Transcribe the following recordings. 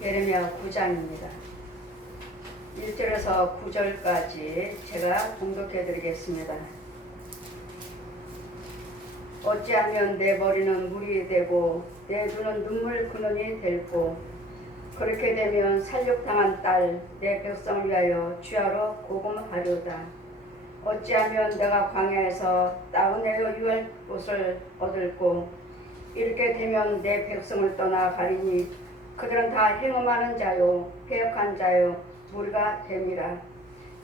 예레미야 9장입니다. 1절에서 9절까지 제가 봉독해 드리겠습니다. 어찌하면 내 머리는 물이 되고 내 눈은 눈물 근원이 될고 그렇게 되면 살육당한 딸 내 백성을 위하여 주야로 고금하려다. 어찌하면 내가 광야에서 다운하여 유할 곳을 얻을고 이렇게 되면 내 백성을 떠나 가리니 그들은 다 행음하는 자요 패역한 자요 무리가 됨이라.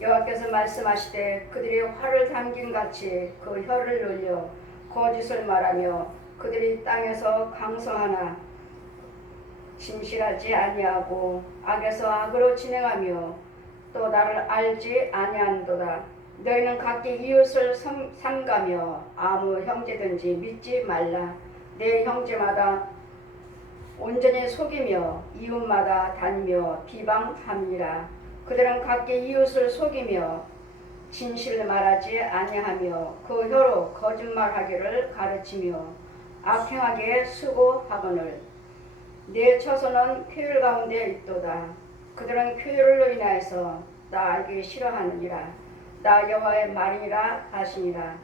여호와께서 말씀하시되 그들이 활을 담긴 같이 그 혀를 놀려 거짓을 말하며 그들이 땅에서 강성하나 진실하지 아니하고 악에서 악으로 진행하며 또 나를 알지 아니한도다. 너희는 각기 이웃을 삼가며 아무 형제든지 믿지 말라. 내 형제마다 온전히 속이며 이웃마다 다니며 비방함이라. 그들은 각기 이웃을 속이며 진실을 말하지 아니하며 그 혀로 거짓말하기를 가르치며 악행하기에 수고하거늘 내 처소는 쾌율 가운데 있도다. 그들은 쾌율로 인하여서 나 알기 싫어하느니라. 나 여호와의 말이라 하시니라.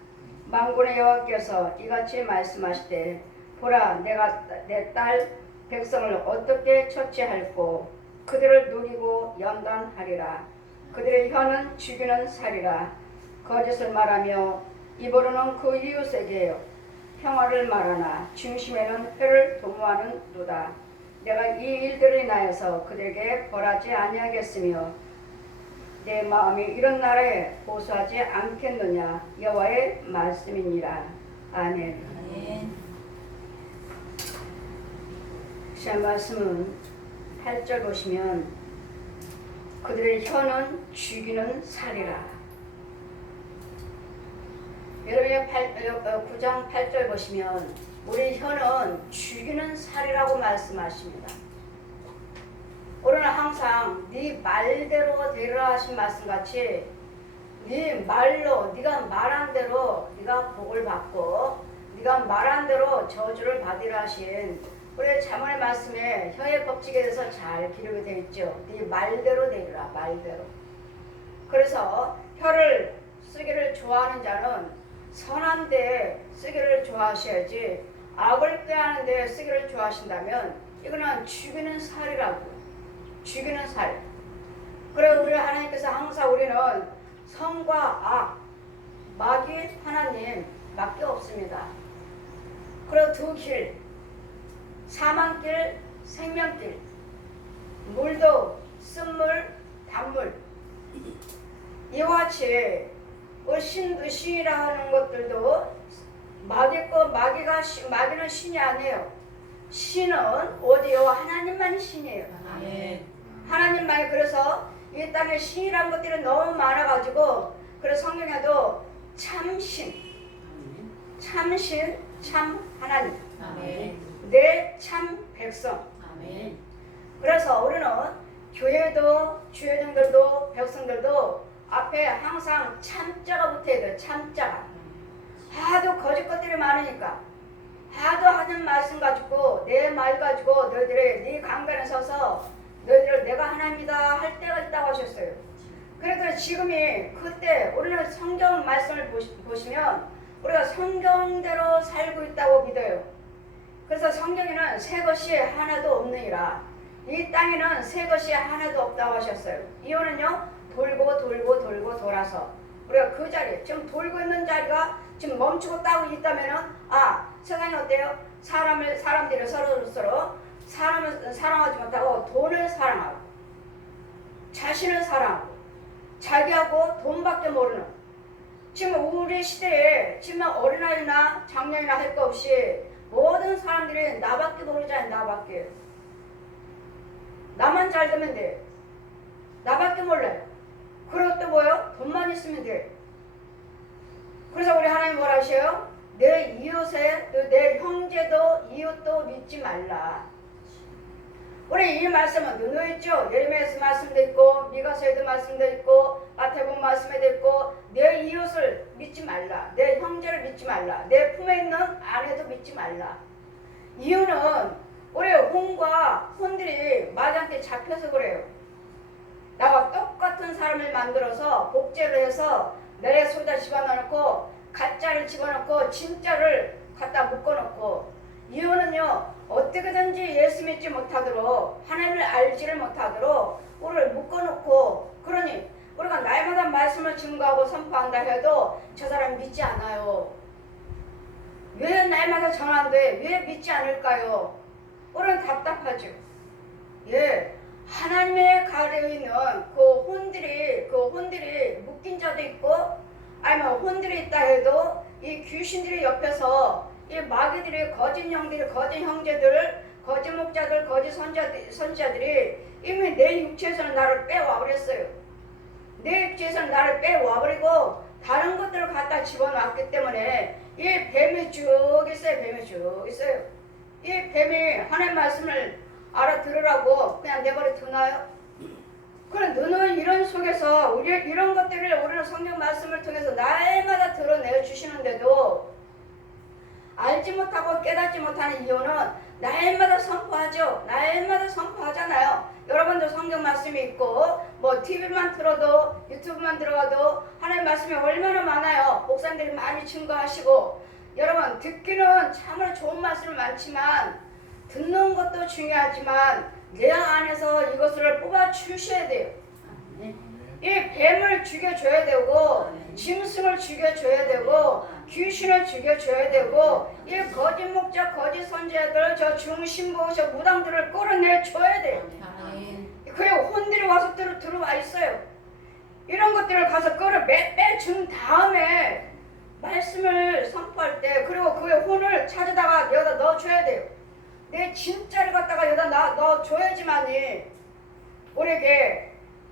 만군의 여호와께서 이같이 말씀하시되 보라, 내가 내 딸 백성을 어떻게 처치할꼬. 그들을 누리고 연단하리라. 그들의 혀는 죽이는 살이라. 거짓을 말하며 입으로는 그 이웃에게 평화를 말하나 중심에는 회를 도모하는 도다. 내가 이 일들을 인하여서 그들에게 벌하지 아니하겠으며 내 마음이 이런 나라에 보수하지 않겠느냐. 여호와의 말씀이니라. 아멘. 아멘. 시한 말씀은 8절 보시면 그들의 혀는 죽이는 살이라. 여러분의 9장 8절 보시면 우리 혀는 죽이는 살이라고 말씀하십니다. 우리는 항상 네 말대로 되리라 하신 말씀같이 네 말로 네가 말한 대로 네가 복을 받고 네가 말한 대로 저주를 받으라 하신 우리 자문의 말씀에 혀의 법칙에 대해서 잘 기록이 되어 있죠. 네 말대로 되리라. 말대로. 그래서 혀를 쓰기를 좋아하는 자는 선한 데 쓰기를 좋아하셔야지 악을 꾀하는 데 쓰기를 좋아하신다면 이거는 죽이는 살이라고. 죽이는 살. 그래 우리 하나님께서 항상 우리는 선과 악, 마귀 하나님 밖에 없습니다. 그리고 두 길, 사망길, 생명길, 물도 쓴물, 단물. 이와 같이 신이라 하는 것들도 마귀는 신이 아니에요. 신은 어디요? 하나님만이 신이에요. 아멘. 하나님만이. 그래서 이 땅에 신이라는 것들이 너무 많아가지고 그래서 성경에도 참신, 참신, 참 하나님, 아멘. 내 참 백성. 아멘. 그래서 우리는 교회도 주회장들도 백성들도 앞에 항상 참자가 붙어야 돼요. 참자가. 하도 거짓 것들이 많으니까 하도 하는 말씀 가지고 내 말 가지고 너희들이 네 강단에 서서 너희들 내가 하나님이다 할 때가 있다고 하셨어요. 그래서 지금이 그때 우리는 성경 말씀을 보시면 우리가 성경대로 살고 있다고 믿어요. 그래서 성경에는 새 것이 하나도 없느니라. 이 땅에는 새 것이 하나도 없다고 하셨어요. 이유는요, 돌고 돌아서 우리가 그 자리, 지금 돌고 있는 자리가 지금 멈추고 따고 있다면은 세상이 어때요? 사람들이 서로 사람을 사랑하지 못하고 돈을 사랑하고 자신을 사랑하고 자기하고 돈밖에 모르는 지금 우리 시대에 지금 어린아이나 장년이나 할 거 없이 모든 사람들이 나밖에 모르잖아요. 나밖에. 나만 잘 되면 돼. 나밖에 몰라요. 그리고 또 뭐요? 돈만 있으면 돼. 그래서 우리 하나님 뭐라 하셔요? 내 이웃에 내 형제도 이웃도 믿지 말라. 우리 이 말씀은 누누 있죠. 예레미야서 말씀도 있고 미가서에도 말씀도 있고 마태복음 말씀에도 있고 내 이웃을 믿지 말라. 내 형제를 믿지 말라. 내 품에 있는 아내도 믿지 말라. 이유는 우리 혼과 혼들이 마귀한테 잡혀서 그래요. 나와 똑같은 사람을 만들어서 복제를 해서 내 속에다 집어넣고 가짜를 집어넣고 진짜를 갖다 묶어놓고, 이유는요, 어떻게든지 예수 믿지 못하도록, 하나님을 알지를 못하도록 우리를 묶어놓고, 그러니 우리가 날마다 말씀을 증거하고 선포한다 해도 저 사람 믿지 않아요. 왜 날마다 전하는데 왜 믿지 않을까요? 우리는 답답하죠. 예, 하나님의 가려 있는 그 혼들이 묶인 자도 있고, 아니면 혼들이 있다 해도 이 귀신들이 옆에서 이 마귀들이, 거짓 영들이, 거짓 형제들, 거짓 목자들, 거짓 선지자들이 이미 내 육체에서는 나를 빼와버렸어요. 내 육체에서는 나를 빼와버리고 다른 것들을 갖다 집어넣었기 때문에 이 뱀이 쭉 있어요. 뱀이 쭉 있어요. 이 뱀이 하나님 말씀을 알아들으라고 그냥 내버려 두나요? 그럼 너는 이런 속에서 이런 것들을 우리는 성경 말씀을 통해서 날마다 드러내 주시는데도 알지 못하고 깨닫지 못하는 이유는 날마다 선포하죠. 날마다 선포하잖아요. 여러분도 성경 말씀이 있고 뭐 TV만 틀어도 유튜브만 들어가도 하나님 말씀이 얼마나 많아요. 목사님들이 많이 증거하시고, 여러분 듣기는 참으로 좋은 말씀이 많지만 듣는 것도 중요하지만 내 안에서 이것을 뽑아 주셔야 돼요. 이 뱀을 죽여줘야 되고, 짐승을 죽여줘야 되고, 귀신을 죽여줘야 되고, 이 거짓 목자, 거짓 선지자들, 저 중심부, 저 무당들을 끌어내줘야 돼요. 그리고 혼들이 와서 들어와 있어요. 이런 것들을 가서 빼준 다음에 말씀을 선포할 때, 그리고 그의 혼을 찾아다가 여기다 넣어줘야 돼요. 내 진짜를 갖다가 여기다 넣어줘야지만이 우리에게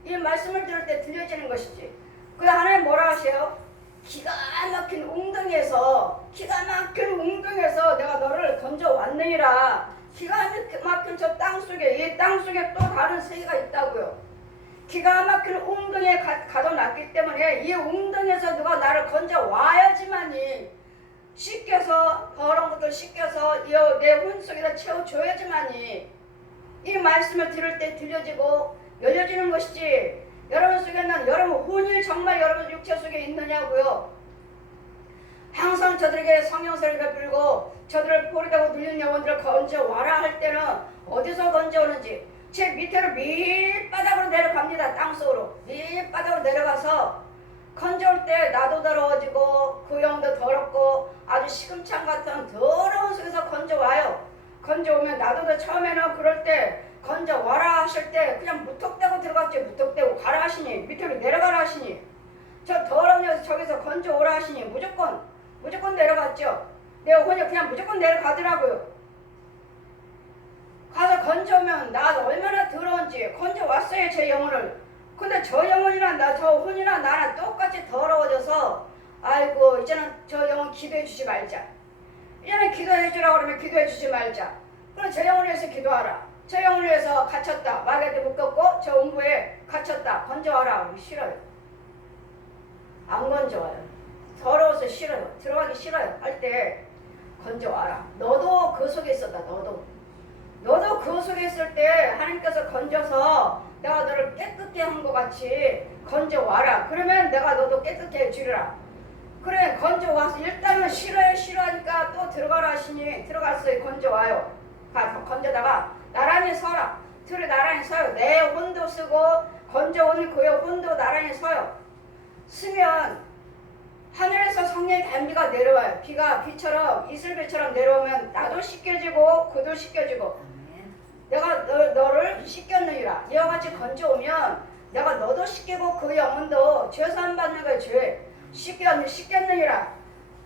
이 말씀을 들을 때 들려지는 것이지. 그 하나님 뭐라 하세요? 기가 막힌 웅덩이에서 내가 너를 건져왔느니라. 기가 막힌 저 땅속에, 이 땅속에 또 다른 세계가 있다고요. 기가 막힌 웅덩이에 가둬놨기 때문에 이 웅덩이에서 누가 나를 건져와야지만이, 씻겨서 더러운 것들 씻겨서 내 혼 속에다 채워줘야지만이 이 말씀을 들을 때 들려지고 열려지는 것이지. 여러분 속에는 여러분 혼이 정말 여러분 육체 속에 있느냐고요. 항상 저들에게 성령세를 베풀고 저들을 포로되고 눌린 영혼들을 건져와라 할 때는 어디서 건져오는지, 제 밑으로 밑바닥으로 내려갑니다. 땅속으로 밑바닥으로 내려가서 건져올 때 나도 더러워지고 그 영도 더럽고 아주 시금창 같은 더러운 속에서 건져와요. 건져오면 나도 처음에는 그럴 때 건져와라 하실 때 그냥 무턱대고 들어갔지. 무턱대고 가라 하시니, 밑으로 내려가라 하시니, 저 더러운 녀석 저기서 건져오라 하시니 무조건 내려갔죠. 내 혼이 그냥 무조건 내려가더라고요. 가서 건져오면 나 얼마나 더러운지 건져왔어요. 제 영혼을. 근데 저 영혼이나 저 혼이나 나랑 똑같이 더러워져서, 아이고 이제는 저 영혼 기도해 주지 말자. 이제는 기도해 주라고 그러면 기도해 주지 말자. 그럼 저 영혼을 위해서 기도하라. 저 영혼을 위해서 갇혔다. 마귀한테 묶였고 저 음부에 갇혔다. 건져와라. 그러면 싫어요. 안 건져와요. 더러워서 싫어요. 들어가기 싫어요. 할 때 건져와라. 너도 그 속에 있었다. 너도 그 속에 있을 때 하나님께서 건져서 내가 너를 깨끗게 한 것 같이 건져와라. 그러면 내가 너도 깨끗게 해주리라. 그래, 건져와서 일단은 싫어하니까 또 들어가라 하시니 들어갔어요. 건져와요. 건져다가 나란히 서라. 틀에 나란히 서요. 내 혼도 쓰고 건져온 그의 혼도 나란히 서요. 쓰면 하늘에서 성령의 단비가 내려와요. 비가 비처럼 이슬비처럼 내려오면 나도 씻겨지고 그도 씻겨지고, 내가 너를 씻겼느니라. 이와 같이 건져오면 내가 너도 씻기고 그 영혼도 죄사함 받는 거예요. 죄 씻겼느니라.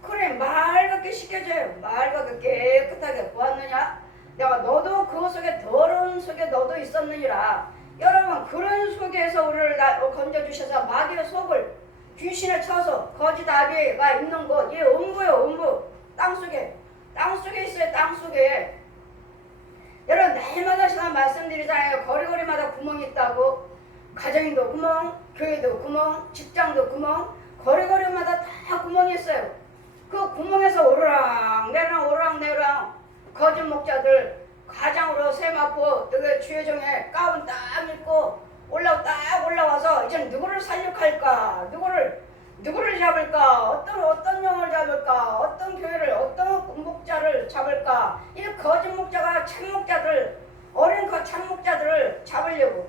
그래, 맑게 씻겨져요. 맑게 깨끗하게 보았느냐. 내가 너도 그 속에 더러운 속에 너도 있었느니라. 여러분, 그런 속에서 우리를 건져주셔서 마귀의 속을, 귀신을 쳐서 거짓 아비가 있는 곳, 이 음부요. 음부 땅속에 있어요. 땅속에. 여러분, 날마다 제가 말씀드리잖아요. 거리마다 구멍이 있다고. 가정도 구멍, 교회도 구멍, 직장도 구멍, 거리마다 다 구멍이 있어요. 그 구멍에서 오르락내리락 거짓 목자들, 가장으로 세마포 그 주여정에 가운 딱 입고 올라와서 이제는 누구를 살육할까, 누구를 잡을까, 어떤 영을 잡을까, 어떤 교회를, 어떤 목자를 잡을까. 이 거짓 목자가 참 목자들, 어린 참 목자들을 잡으려고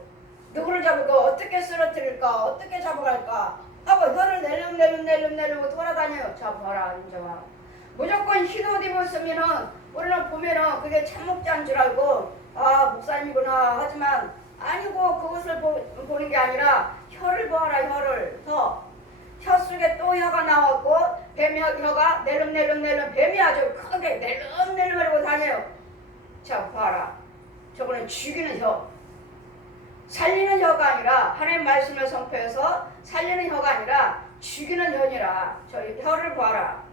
누구를 잡을까, 어떻게 쓰러뜨릴까, 어떻게 잡아갈까 하고 너를 내려고 돌아다녀요. 잡아라 인정아. 무조건 흰 옷 입었으면은 우리는 보면은 그게 참 목자인 줄 알고 아 목사님이구나 하지만 아니고 그것을 보는 게 아니라 혀를 보아라. 혀를 혀 속에 또 혀가 나왔고 뱀 혀가 낼름낼름 뱀이 아주 크게 낼름낼름하고 다녀요. 자 봐라. 저거는 죽이는 혀, 살리는 혀가 아니라 하나님 말씀을 선포해서 살리는 혀가 아니라 죽이는 혀니라. 저 혀를 봐라.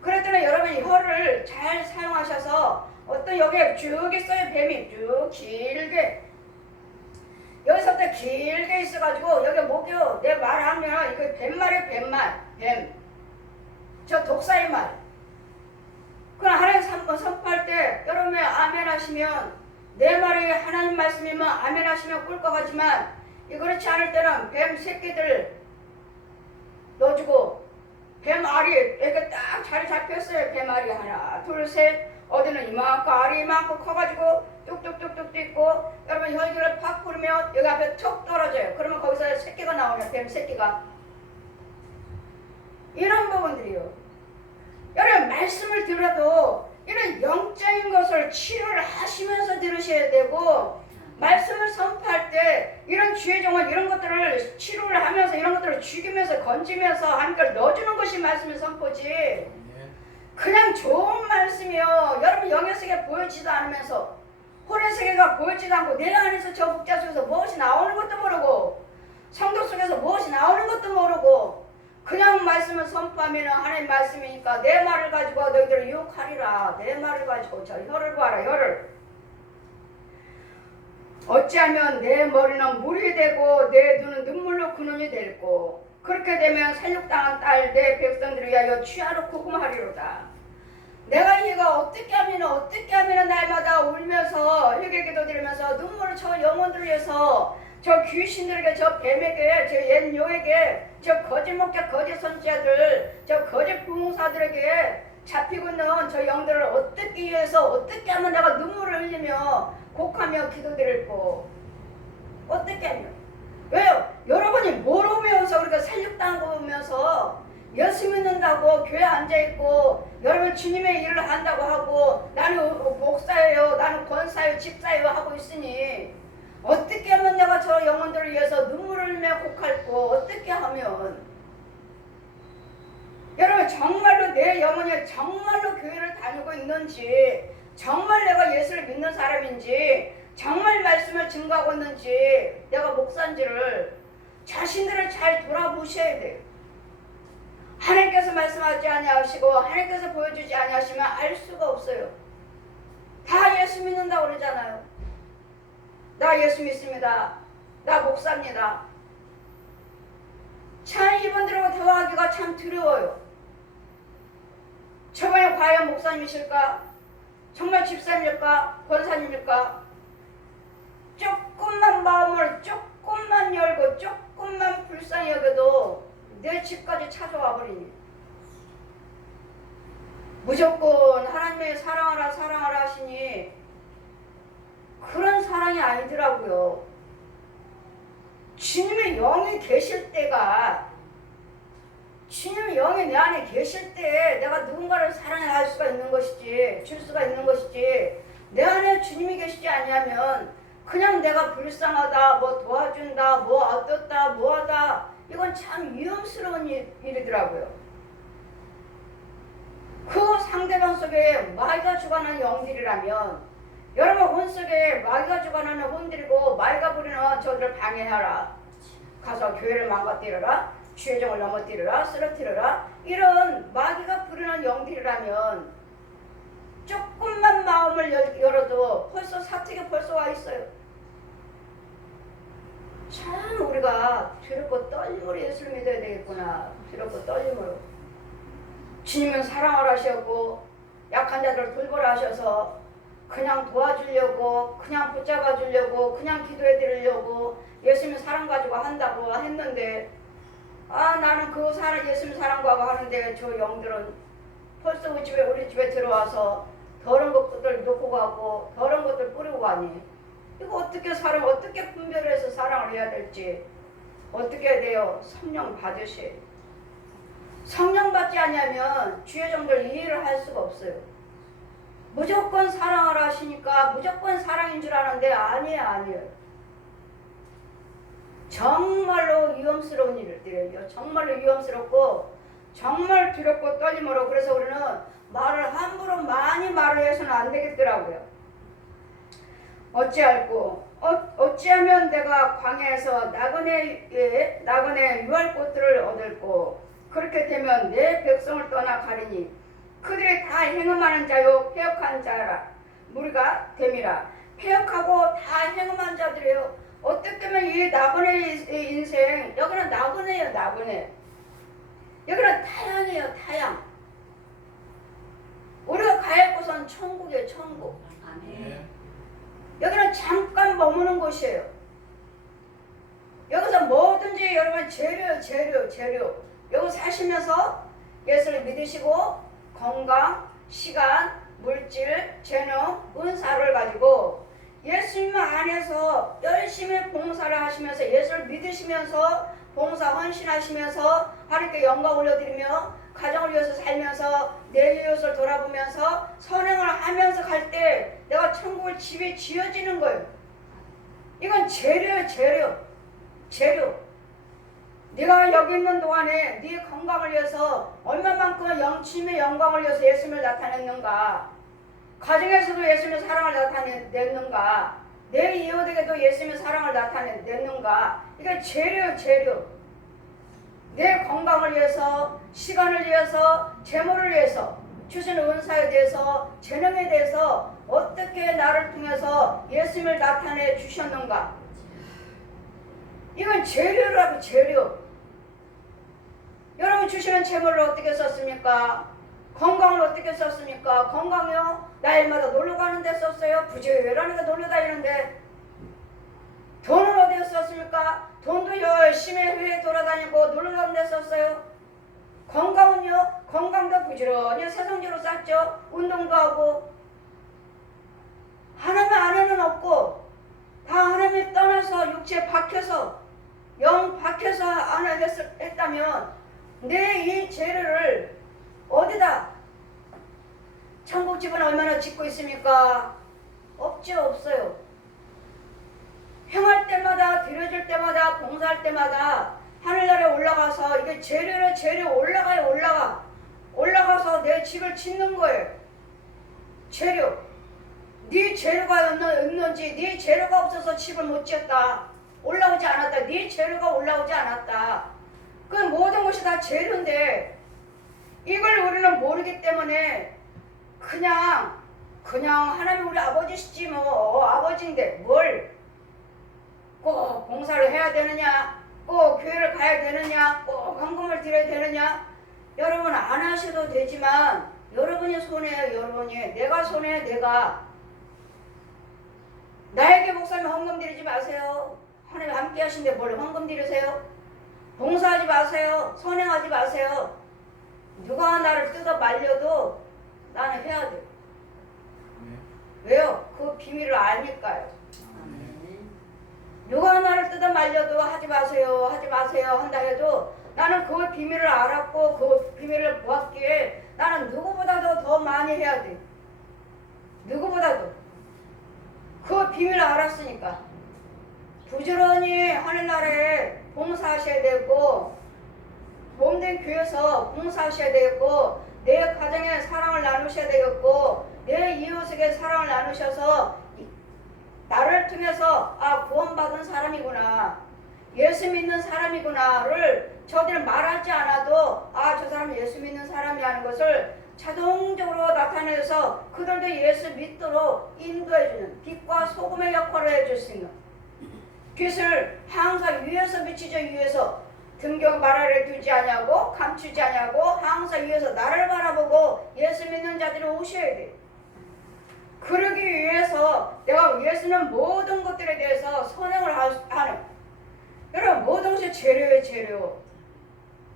그랬더니 여러분이 혀를 잘 사용하셔서 어떤 여기에 쭉 있어요. 뱀이 쭉 길게 여기서부터 길게 있어가지고 여기 목요 내 말하면 이거 뱀말이에요. 뱀. 저 독사의 말. 그럼 하나님 선포할 때 여러분이 아멘 하시면 내 말이 하나님 말씀이면 아멘 하시면 꿀 것 같지만 그렇지 않을 때는 뱀 새끼들 넣어주고 뱀 알이 이렇게 딱 자리 잡혔어요. 뱀 알이 하나 둘 셋 어디는 이만큼 알이 이만큼 커가지고 뚝뚝뚝뚝 있고 여러분 혈기를 팍 부르면 여기 앞에 툭 떨어져요. 그러면 거기서 새끼가 나오면 뱀 새끼가 이런 부분들이요. 여러분 말씀을 들어도 이런 영적인 것을 치료를 하시면서 들으셔야 되고 말씀을 선포할 때 이런 주의 종은 이런 것들을 치료를 하면서 이런 것들을 죽이면서 건지면서 하는 걸 넣어주는 것이 말씀의 선포지 그냥 좋은 말씀이요. 여러분 영의 세계 보여지도 않으면서 혼의 세계가 보여지도 않고 내 안에서 저 목자 속에서 무엇이 나오는 것도 모르고 성도 속에서 무엇이 나오는 것도 모르고 그냥 말씀을 선포하면 하나님 말씀이니까 내 말을 가지고 너희들을 유혹하리라. 내 말을 가지고 저 혀를 봐라. 혀를 어찌하면 내 머리는 물이 되고 내 눈은 눈물로 근원이 될고 그렇게 되면 살육당한 딸 내 백성들을 위하여 취하로 구금하리로다. 내가 얘가 어떻게 하면 날마다 울면서 회개 기도 드리면서 눈물을 저 영혼들을 위해서 저 귀신들에게 저 뱀에게 저 옛 용에게 저 거짓 목자 거짓 선지자들 저 거짓 부흥사들에게 잡히고 있는 저 영들을 어떻게 위해서 어떻게 하면 내가 눈물을 흘리며 곡하며 기도드릴고 어떻게 하면 왜요? 여러분이 모르면서 우리가 살육당하면서 예수 믿는다고 교회 앉아있고 여러분 주님의 일을 한다고 하고 나는 목사예요 나는 권사예요 집사예요 하고 있으니 어떻게 하면 내가 저 영혼들을 위해서 눈물을 흘리며 곡할고 어떻게 하면 여러분 정말로 내 영혼이 정말로 교회를 다니고 있는지 정말 내가 예수를 믿는 사람인지 정말 말씀을 증거하고 있는지 내가 목사인지를 자신들을 잘 돌아보셔야 돼요. 하나님께서 말씀하지 아니하시고 하나님께서 보여주지 아니하시면 알 수가 없어요. 다 예수 믿는다고 그러잖아요. 나 예수 믿습니다. 나 목사입니다. 참 이분들하고 대화하기가 참 두려워요. 저번에 과연 목사님이실까? 정말 집사님일까? 권사님일까? 조금만 마음을 조금만 열고 조금만 불쌍히 여겨도 내 집까지 찾아와 버리니 무조건 하나님의 사랑하라 하시니 그런 사랑이 아니더라고요. 주님의 영이 계실 때가 주님의 영이 내 안에 계실 때 내가 누군가를 사랑할 수가 있는 것이지 줄 수가 있는 것이지 내 안에 주님이 계시지 아니하면 그냥 내가 불쌍하다 뭐 도와준다 뭐 어떻다 뭐하다 이건 참 위험스러운 일이더라고요. 그 상대방 속에 마귀가 주관하는 영들이라면 여러분 혼 속에 마귀가 주관하는 혼들이고 마귀가 부리는 저들을 방해하라. 가서 교회를 망가뜨려라. 주의정을 넘어뜨려라. 쓰러뜨려라. 이런 마귀가 부리는 영들이라면 조금만 마음을 열어도 벌써 사택에 벌써 와 있어요. 참 우리가 두렵고 떨림으로 예수를 믿어야 되겠구나. 두렵고 떨림으로. 주님은 사랑을 하셨고 약한 자들을 돌보라 하셔서 그냥 도와주려고, 그냥 붙잡아 주려고, 그냥 기도해 드리려고 예수님 사랑 가지고 한다고 했는데, 나는 그 사랑, 예수님 사랑 가지고 하는데 저 영들은 벌써 우리 집에 들어와서 더러운 것들 놓고 가고 더러운 것들 뿌리고 가니, 이거 어떻게 어떻게 분별해서 사랑을 해야 될지 어떻게 해야 돼요? 성령 받으시. 성령 받지 않으면 주의 종들 이해를 할 수가 없어요. 무조건 사랑을 하시니까 무조건 사랑인 줄 아는데 아니에요. 정말로 위험스러운 일들이에요. 정말로 위험스럽고 정말 두렵고 떨림으로. 그래서 우리는 말을 함부로 많이 말을 해서는 안 되겠더라고요. 어찌하면 내가 광야에서 나그네 유할 꽃들을 얻을꼬. 그렇게 되면 내 백성을 떠나 가리니 그들이 다 행음하는 자요 패역한 자라 무리가 됨이라. 패역하고 다 행음한 자들이에요. 어떻게 보면 이 나그네의 인생, 여기는 나그네예요. 나그네. 여기는 타향이에요. 타향. 우리가 가야 할 곳은 천국이에요. 천국. 아멘. 여기는 잠깐 머무는 곳이에요. 여기서 뭐든지 여러분 재료. 여기 사시면서 예수를 믿으시고 건강, 시간, 물질, 재능, 은사를 가지고 예수님 안에서 열심히 봉사를 하시면서 예수를 믿으시면서 봉사 헌신하시면서 하나님께 영광 올려드리며 가정을 위해서 살면서 내 이웃을 돌아보면서 선행을 하면서 갈 때 내가 천국을 집에 지어지는 거예요. 이건 재료예요. 네가 여기 있는 동안에 네 건강을 위해서 얼마만큼 영침의 영광을 위해서 예수님을 나타냈는가. 가정에서도 예수님의 사랑을 나타냈는가. 내 이웃에게도 예수님의 사랑을 나타냈는가. 이게 재료. 내 건강을 위해서, 시간을 위해서, 재물을 위해서, 주시는 은사에 대해서, 재능에 대해서 어떻게 나를 통해서 예수님을 나타내 주셨는가. 이건 재료라고. 재료. 여러분 주시는 재물을 어떻게 썼습니까? 건강을 어떻게 썼습니까? 건강이요? 날마다 놀러 가는 데 썼어요? 부지런하게 놀러 다니는데. 돈은 어디에 썼습니까? 돈도 열심히 해외 돌아다니고 놀러 가는 데 썼어요. 건강은요? 건강도 부지런히 세상적으로 썼죠. 운동도 하고. 하나님 안에는 없고 다 하나님이 떠나서 육체에 박혀서 영 박혀서 안에 했다면 내 이 재료를 어디다? 천국집은 얼마나 짓고 있습니까? 없어요. 행할 때마다, 드려질 때마다, 봉사할 때마다 하늘나라에 올라가서 이게 재료 올라가서 내 집을 짓는 거예요. 재료. 네 재료가 없는지, 네 재료가 없어서 집을 못 지었다. 올라오지 않았다. 네 재료가 올라오지 않았다. 그 모든 것이 다 재료인데 이걸 우리는 모르기 때문에 그냥 하나님 우리 아버지시지 뭐 아버지인데 뭘 꼭 봉사를 해야 되느냐, 꼭 교회를 가야 되느냐, 꼭 헌금을 드려야 되느냐. 여러분 안 하셔도 되지만 여러분이 손해요. 여러분이. 내가 손해요. 내가. 나에게 목사님 헌금 드리지 마세요. 하나님 함께 하신데 뭘 헌금 드리세요? 봉사하지 마세요. 선행하지 마세요. 누가 나를 뜯어 말려도 나는 해야 돼. 왜요? 그 비밀을 아니까요. 누가 나를 뜯어 말려도 하지 마세요 한다 해도 나는 그 비밀을 알았고 그 비밀을 보았기에 나는 누구보다도 더 많이 해야 돼. 누구보다도. 그 비밀을 알았으니까. 부지런히 하늘나라에 봉사하셔야 되고 몸된 교회에서 봉사하셔야 되겠고 내 가정에 사랑을 나누셔야 되겠고 내 이웃에게 사랑을 나누셔서 나를 통해서 구원받은 사람이구나, 예수 믿는 사람이구나를 저들은 말하지 않아도 저 사람은 예수 믿는 사람이 하는 것을 자동적으로 나타내서 그들도 예수 믿도록 인도해주는 빛과 소금의 역할을 해줄 수 있는 빛을 항상 위에서 비치죠. 위에서 등경 바라를 두지 않냐고 감추지 않냐고 항상 위에서 나를 바라보고 예수 믿는 자들이 오셔야 돼. 그러기 위해서 내가 예수는 모든 것들에 대해서 선행을 하는, 여러분 모든 것이 재료예요. 재료.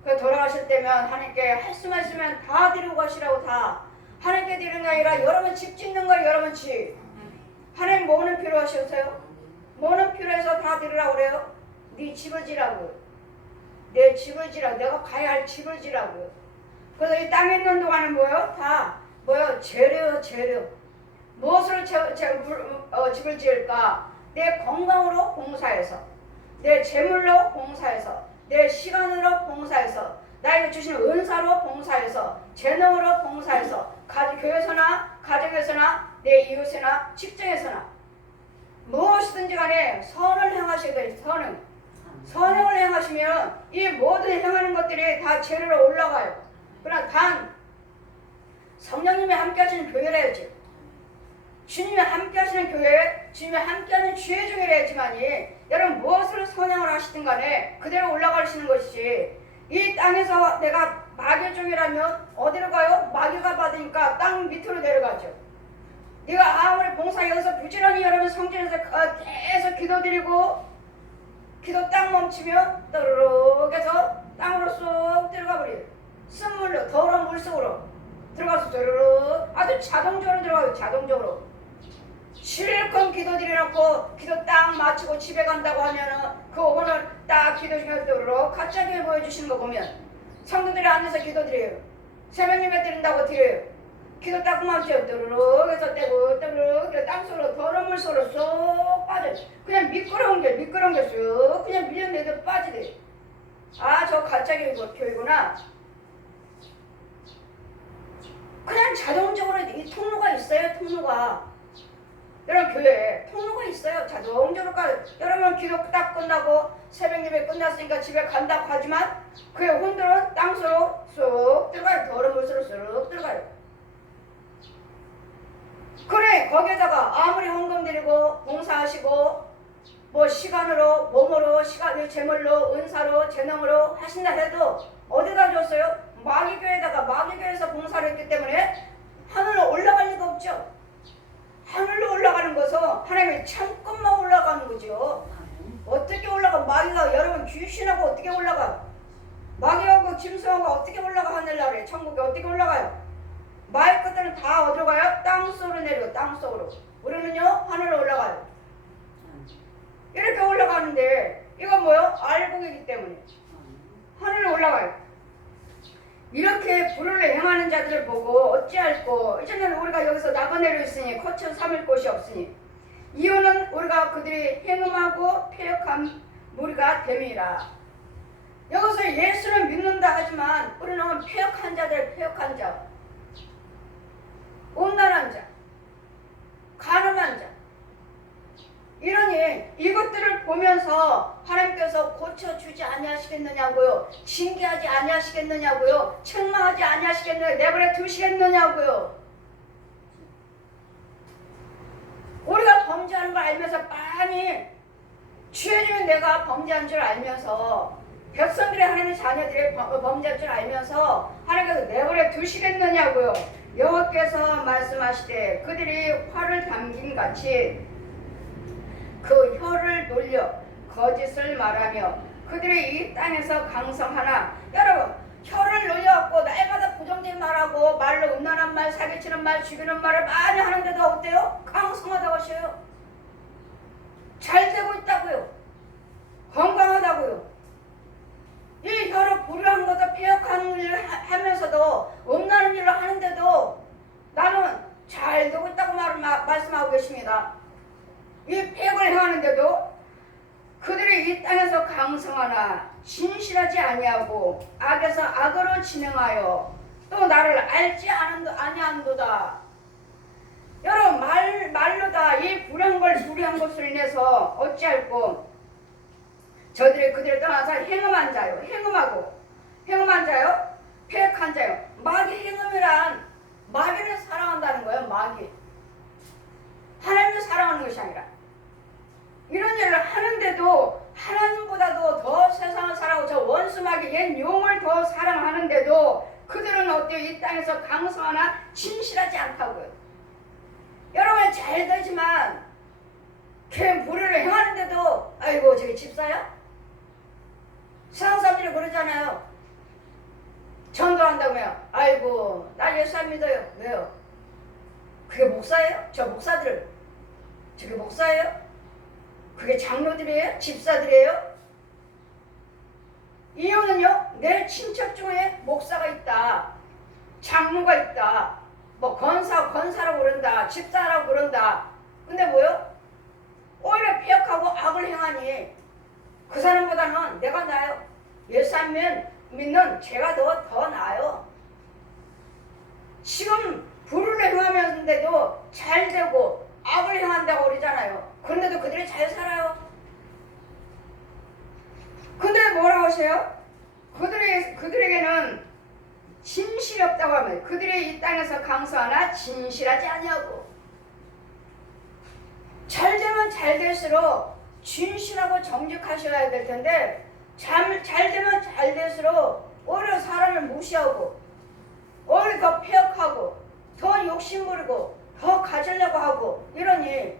그 돌아가실 때면 하나님께 할 수만 있으면 다 드리고 가시라고. 다 하나님께 드리는 게 아니라 여러분 집 짓는 거 여러분 집. 하나님 뭐는 필요하셨어요? 뭐는 필요해서 다 드리라고 그래요? 네 집을 지라고요. 내 집을 지라고. 내가 가야 할 집을 지라고요. 그래서 이 땅에 있는 동안은 뭐예요? 다 뭐예요? 재료. 무엇으로 집을 지을까? 내 건강으로 봉사해서, 내 재물로 봉사해서, 내 시간으로 봉사해서, 나에게 주신 은사로 봉사해서, 재능으로 봉사해서, 교회에서나 가정에서나 내 이웃이나 직장에서나 무엇이든지 간에 선을 행하셔야 돼요. 선행을 행하시면 이 모든 행하는 것들이 다 재료로 올라가요. 그러나 단 성령님이 함께 하시는 교회라 해야지. 주님이 함께 하시는 교회, 주님이 함께 하는 주의 종이라 해야지만이 여러분 무엇을 선행을 하시든 간에 그대로 올라가시는 것이지, 이 땅에서 내가 마귀의 종이라면 어디로 가요? 마귀가 받으니까 땅 밑으로 내려가죠. 네가 아무리 봉사 여기서 부지런히 여러분 성전에서 계속 기도드리고 기도 딱 멈추면 떠르륵 해서 땅으로 쏙 들어가 버려요. 쓴물로, 더러운 물속으로 들어가서 떠르륵 아주 자동적으로 들어가요. 자동적으로. 실컷 기도드려놓고 기도 딱 마치고 집에 간다고 하면은 그 오늘 딱 기도 중에 떠르륵 갑자기 보여주시는 거 보면 성도들이 앉아서 기도드려요. 새벽 예배 드린다고 드려요. 기도 딱 멈춰요. 떠르륵 해서 떼고 떠르륵 땅속으로 더러운 물속으로 쏙 빠져요. 그냥 미끄러운 게 쑥 그냥 밀려내도 빠지대. 아, 저 가짜 교회구나. 그냥 자동적으로 이 통로가 있어요. 통로가. 여러분 교회에 통로가 있어요. 자동적으로 여러분 기도 딱 끝나고 새벽 예배 끝났으니까 집에 간다고 하지만 그의 혼들은 땅속으로 쏙 들어가요. 더러운 물속으로 쏙 들어가요. 그래, 거기에다가 아무리 헌금 드리고 봉사하시고 뭐 시간으로 몸으로 재물로 은사로 재능으로 하신다 해도 어디다 줬어요? 마귀교회에서 봉사를 했기 때문에 하늘로 올라갈 리가 없죠. 하늘로 올라가는 것은 하나님의 창끝만 올라가는 거죠. 어떻게 올라가? 마귀가 여러분 귀신하고 어떻게 올라가? 마귀하고 짐승하고 어떻게 올라가? 하늘나라에 천국에 어떻게 올라가요? 마귀 것들은 다 어디로 가요? 땅속으로 내려요. 땅속으로. 우리는요 하늘로 올라가요. 이렇게 올라가는데 이건 뭐요? 알곡이기 때문에 하늘로 올라가요. 이렇게 불을 행하는 자들을 보고 어찌할꼬. 이제는 우리가 여기서 나가내려 있으니 거쳐 삼을 곳이 없으니 이유는 우리가 그들이 행음하고 패역한 무리가 됨이라. 여기서 예수를 믿는다 하지만 우리는 패역한 자, 온난한 자, 가늠한 자, 이러니 이것들을 보면서 하나님께서 고쳐주지 아니하시겠느냐고요. 징계하지 아니하시겠느냐고요. 책망하지 아니하시겠느냐고요. 내버려 두시겠느냐고요. 우리가 범죄하는 걸 알면서 빤히 죄인은 내가 범죄한 줄 알면서 백성들이 하나님의 자녀들이 범죄할 줄 알면서 하나님께서 내버려 두시겠느냐고요. 여호와께서 말씀하시되 그들이 화를 담긴 같이 그 혀를 놀려 거짓을 말하며 그들이 이 땅에서 강성하나. 여러분 혀를 놀려갖고 날마다 부정적인 말하고 말로 음란한 말, 사기치는 말, 죽이는 말을 많이 하는데도 어때요? 강성하다고 하셔요. 잘 되고 있다고요. 건강하다고요. 이 혀로 불효한 것도 폐역하는 일을 하면서도 음란한 일을 하는데도 나는 잘 되고 있다고 말씀하고 계십니다. 이 폐역을 행하는데도 그들이 이 땅에서 강성하나 진실하지 아니하고 악에서 악으로 진행하여 또 나를 알지 아니한도다. 여러분 말로다 이 불한 것을 인해서 어찌할꼬. 저들이 그들을 떠나서 행음한 자요. 행음한 자요. 패역한 자요. 마귀 행음이란 마귀를 사랑한다는 거예요. 마귀. 하나님을 사랑하는 것이 아니라 이런 일을 하는데도 하나님보다도 더 세상을 사랑하고 저 원수 마귀 옛 용을 더 사랑하는데도 그들은 어때요? 이 땅에서 강성하나 진실하지 않다고요. 여러분 잘 되지만 걔 불의를 행하는데도 아이고 저기 집사야? 세상 사람들이 그러잖아요. 전도한다고요. 아이고 나 예수 안 믿어요. 왜요? 그게 목사예요? 저 목사들 저게 목사예요? 그게 장로들이에요? 집사들이에요? 이유는요, 내 친척 중에 목사가 있다, 장로가 있다, 뭐 권사라고 그런다, 집사라고 그런다. 근데 뭐요? 오히려 피역하고 악을 행하니 그 사람보다는 내가 나아요. 예수 안 믿는 제가 더 나아요. 지금 불을 행하면서도 잘 되고 악을 행한다고 그러잖아요. 그런데도 그들이 잘 살아요. 근데 뭐라고 하세요? 그들에게는 진실이 없다고 하면 그들이 이 땅에서 강소하나 진실하지 아니하고, 잘 되면 잘 될수록 진실하고 정직하셔야 될 텐데 잘 되면 잘 될수록 오히려 사람을 무시하고 오히려 더 폐역하고 더 욕심부리고 더 가지려고 하고 이러니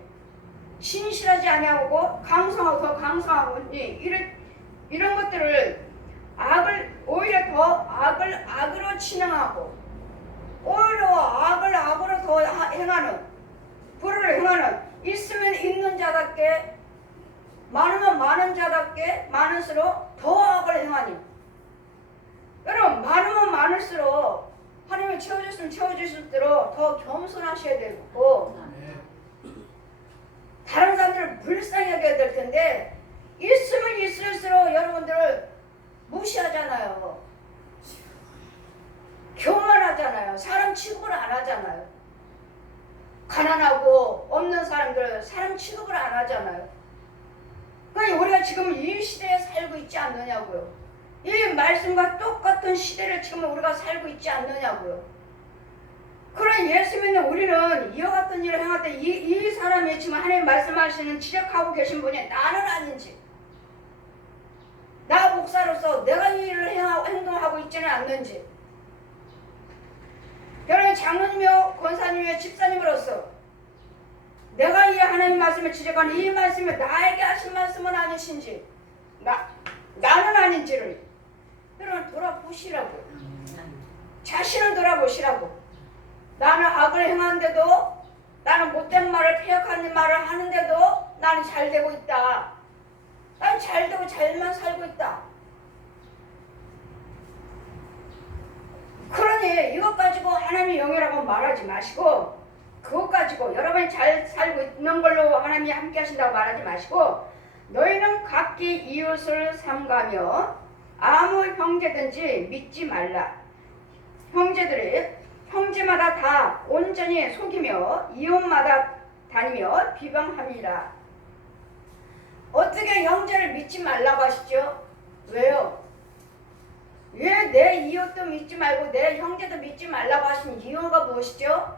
진실하지 아니하고 강성하고 더 강성하고 이런 것들을 오히려 더 악으로 진행하고 오히려 악으로 더 행하는, 불을 행하는, 있으면 있는 자답게 많으면 많은 자답게 많을수록 더 악을 행하니, 여러분 많으면 많을수록 하나님이 채워주시면 채워주실수록 더 겸손하셔야 되고 다른 사람들을 불쌍히 여겨야 될 텐데 있으면 있을수록 여러분들을 무시하잖아요. 교만하잖아요. 사람 취급을 안 하잖아요. 가난하고 없는 사람들 사람 취급을 안 하잖아요. 그러니까 우리가 지금 이 시대에 살고 있지 않느냐고요. 이 말씀과 똑같은 시대를 지금 우리가 살고 있지 않느냐고요. 그런 예수 믿는 우리는 이와 같은 일을 행할 때 이 사람이 지금 하나님 말씀하시는 지적하고 계신 분이 나는 아닌지, 나 목사로서 내가 이 일을 행동하고 있지는 않는지, 여러분 장로님이요 권사님이요 집사님으로서 내가 이 하나님 말씀을 지적하는 이 말씀이 나에게 하신 말씀은 아니신지, 나는 아닌지를 여러분 돌아보시라고요. 자신을 돌아보시라고. 나는 악을 행하는데도, 나는 못된 말을 폐역하는 말을 하는데도 나는 잘 되고 있다. 난 잘 되고 잘만 살고 있다. 그러니 이것 가지고 하나님의 영이라고 말하지 마시고, 그것 가지고 여러분이 잘 살고 있는 걸로 하나님이 함께 하신다고 말하지 마시고, 너희는 각기 이웃을 삼가며 아무 형제든지 믿지 말라. 형제마다 다 온전히 속이며 이웃마다 다니며 비방함이라. 어떻게 형제를 믿지 말라고 하시죠? 왜요? 왜 내 이웃도 믿지 말고 내 형제도 믿지 말라고 하신 이유가 무엇이죠?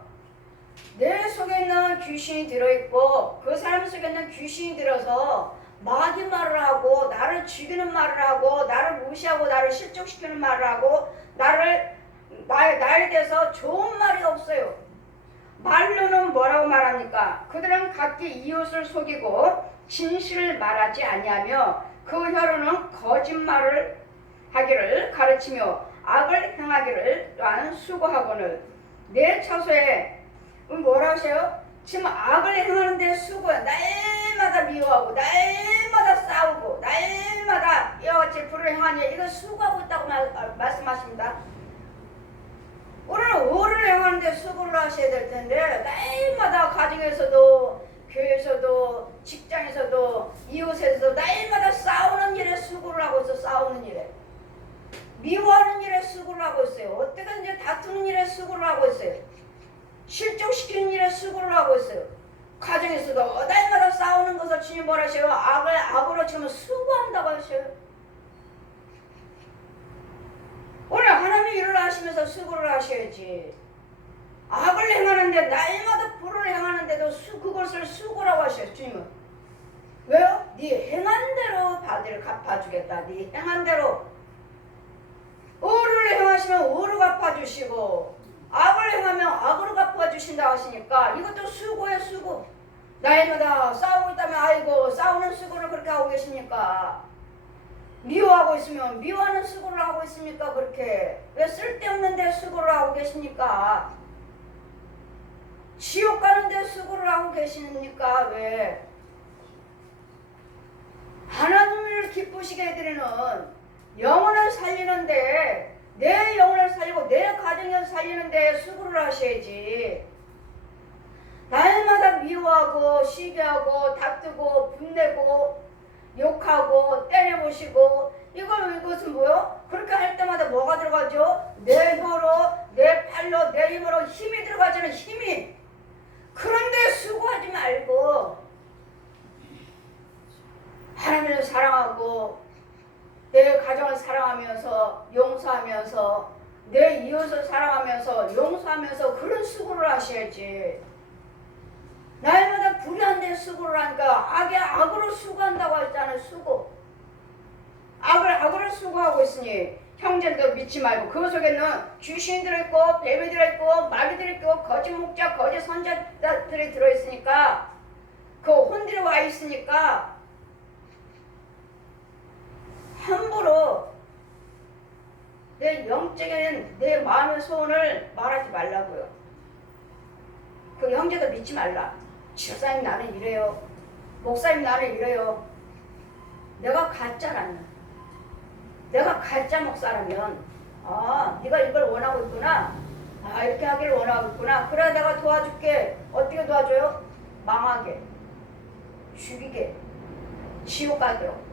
내 속에 있는 귀신이 들어있고 그 사람 속에 있는 귀신이 들어서 마귀 말을 하고 나를 죽이는 말을 하고 나를 무시하고 나를 실족시키는 말을 하고 나에 대해서 좋은 말이 없어요. 말로는 뭐라고 말합니까? 그들은 각기 이웃을 속이고 진실을 말하지 아니하며 그 혀로는 거짓말을 하기를 가르치며 악을 행하기를 또한 수고하거늘. 내 처소에 뭐라 하세요? 지금 악을 행하는데 수고해. 날마다 미워하고 날마다 싸우고 날마다 이와 같이 불을 행하니 이거 수고하고 있다고 말씀하십니다. 우리는 의를 행하는데 수고를 하셔야 될 텐데 날마다 가정에서도 교회에서도 직장에서도 이웃에서도 날마다 싸우는 일에 수고를 하고 있어. 싸우는 일에 미워하는 일에 수고를 하고 있어요. 어떻게든 이제 다투는 일에 수고를 하고 있어요. 실족시키는 일에 수고를 하고 있어요. 가정에서도 날마다 싸우는 것을 주님 뭐라 하셔요? 악으로 지금 수고한다고 하셔요. 오늘 하나님의 일을 하시면서 수고를 하셔야지. 악을 행하는데 날마다 불을 행하는데도 그것을 수고라고 하셔요. 주님은. 왜요? 네 행한 대로 받을 갚아주겠다. 네 행한 대로. 의를 행하시면 의를 갚아주시고 악을 행하면 악으로 갚아 주신다 하시니까 이것도 수고예요, 수고. 날마다 싸우고 있다면 아이고 싸우는 수고를 그렇게 하고 계십니까? 미워하고 있으면 미워하는 수고를 하고 있습니까? 그렇게 왜 쓸데없는데 수고를 하고 계십니까? 지옥 가는데 수고를 하고 계십니까? 왜? 하나님을 기쁘시게 해드리는 영혼을 살리는데 내 영혼을 살리고 내 가정을 살리는데 수고를 하셔야지. 날마다 미워하고 시기하고 다투고 분내고 욕하고 때려보시고 이것은 뭐요? 그렇게 할 때마다 뭐가 들어가죠? 내 힘으로 내 팔로 내 힘으로 힘이 들어가잖아요. 힘이. 그런데 수고하지 말고 하나님을 사랑하고 내 가정을 사랑하면서 용서하면서 내 이웃을 사랑하면서 용서하면서 그런 수고를 하셔야지. 날마다 불의한데 수고를 하니까 악에 악으로 수고한다고 했잖아요. 수고. 악을 수고하고 있으니 형제도 믿지 말고 그 속에는 귀신이 들어있고 뱀이 들어있고 마귀 들어있고 거짓 목자 거짓 선자들이 들어있으니까 그 혼들이 와 있으니까 함부로 내 영적인 내 마음의 소원을 말하지 말라고요. 그 형제도 믿지 말라. 집사님 나는 이래요. 목사님 나는 이래요. 내가 가짜라면 내가 가짜 목사라면 네가 이걸 원하고 있구나. 이렇게 하기를 원하고 있구나. 그래 내가 도와줄게. 어떻게 도와줘요? 망하게 죽이게 지옥 가도록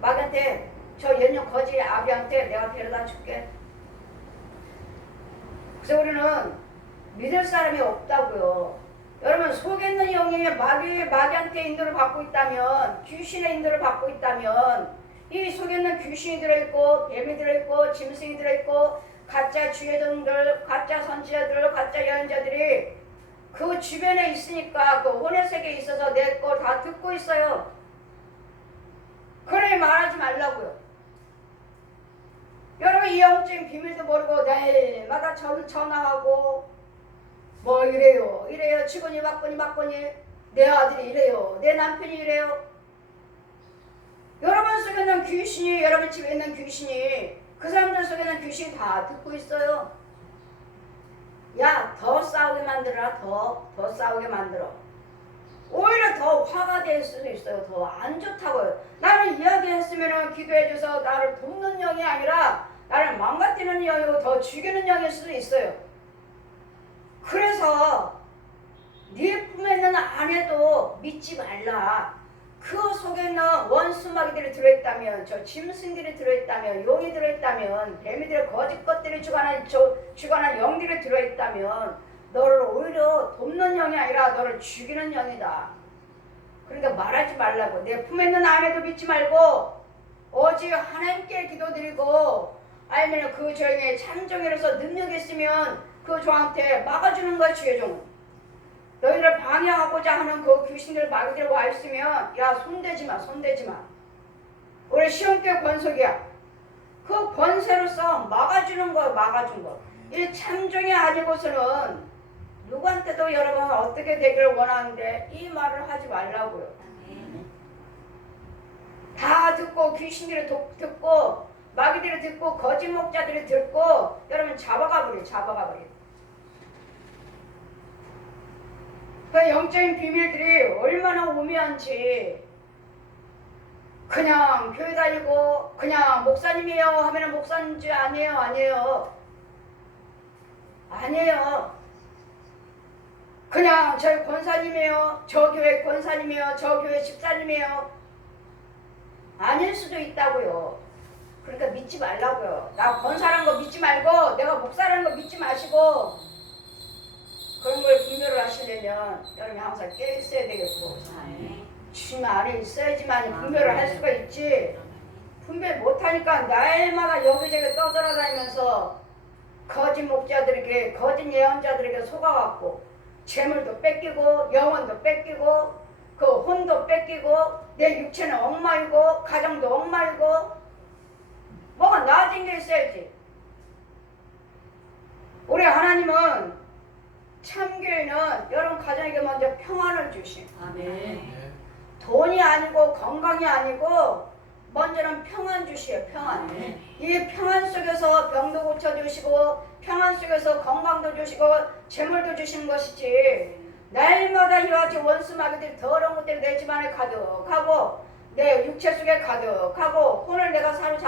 마귀한테 저 연령 거지 아비한테 내가 데려다 줄게. 그래서 우리는 믿을 사람이 없다고요. 여러분 속에 있는 영이 마귀한테 인도를 받고 있다면 귀신의 인도를 받고 있다면 이 속에 있는 귀신이 들어있고 뱀이 들어있고 짐승이 들어있고 가짜 주예종들 가짜 선지자들 가짜 예언자들이 그 주변에 있으니까 그 혼의 세계에 있어서 내 거 다 듣고 있어요. 그래 말하지 말라고요. 여러분 이 영적인 비밀도 모르고 날마다 전화하고 뭐 이래요 주거니 받거니 내 아들이 이래요 내 남편이 이래요. 여러분 속에 있는 귀신이 여러분 집에 있는 귀신이 그 사람들 속에 있는 귀신이 다 듣고 있어요. 야 더 싸우게 만들어라. 더 싸우게 만들어. 오히려 더 화가 될 수도 있어요. 더 안 좋다고요. 나는 이야기했으면 기도해줘서 나를 돕는 영이 아니라 나를 망가뜨리는 영이고 더 죽이는 영일 수도 있어요. 그래서 네 품에 있는 아내도 믿지 말라. 그 속에 있는 원수마귀들이 들어있다면 저 짐승들이 들어있다면 용이 들어있다면 뱀이들 거짓 것들이 주관한 영들이 들어있다면 너를 오히려 돕는 영이 아니라 너를 죽이는 영이다. 그러니까 말하지 말라고. 내 품에 있는 아내도 믿지 말고 오직 하나님께 기도드리고 아니면 그 종의 참종이라서 능력이 있으면 그 종한테 막아주는 거야. 주의 종은 너희를 방해하고자 하는 그 귀신들 마귀들 와 있으면 야 손대지마. 우리 시험교회 권속이야. 그 권세로서 막아주는 거야. 막아준 거. 이 참종이 아니고서는 누구한테도 여러분 어떻게 되기를 원하는데 이 말을 하지 말라고요. 다 듣고 귀신들이 듣고 마귀들이 듣고 거짓 목자들이 듣고 여러분 잡아가 버려. 그 영적인 비밀들이 얼마나 오묘한지 그냥 교회 다니고 그냥 목사님이에요 하면 목사인지 아니에요. 그냥 저희 권사님이에요. 저 교회 권사님이에요. 저 교회 집사님이에요. 아닐 수도 있다고요. 그러니까 믿지 말라고요. 나 권사라는 거 믿지 말고 내가 목사라는 거 믿지 마시고 그런 걸 분별을 하시려면 여러분이 항상 깨 있어야 되겠고 주님 안에 있어야지만 분별을 할 수가 있지. 분별 못하니까 날마다 여기저기 떠돌아다니면서 거짓 목자들에게 거짓 예언자들에게 속아갖고 재물도 뺏기고 영혼도 뺏기고 그 혼도 뺏기고 내 육체는 엉망이고 가정도 엉망이고 뭐가 나아진 게 있어야지. 우리 하나님은 참교회는 여러분 가정에게 먼저 평안을 주신 아멘. 돈이 아니고 건강이 아니고 먼저는 평안 주시요 평안. 아멘. 이 평안 속에서 병도 고쳐주시고 평안 속에서 건강도 주시고 재물도 주시는 것이지 날마다 이와 같이 원수마귀들이 더러운 것들이 내 집안에 가득하고 내 육체 속에 가득하고 혼을 내가 사로잡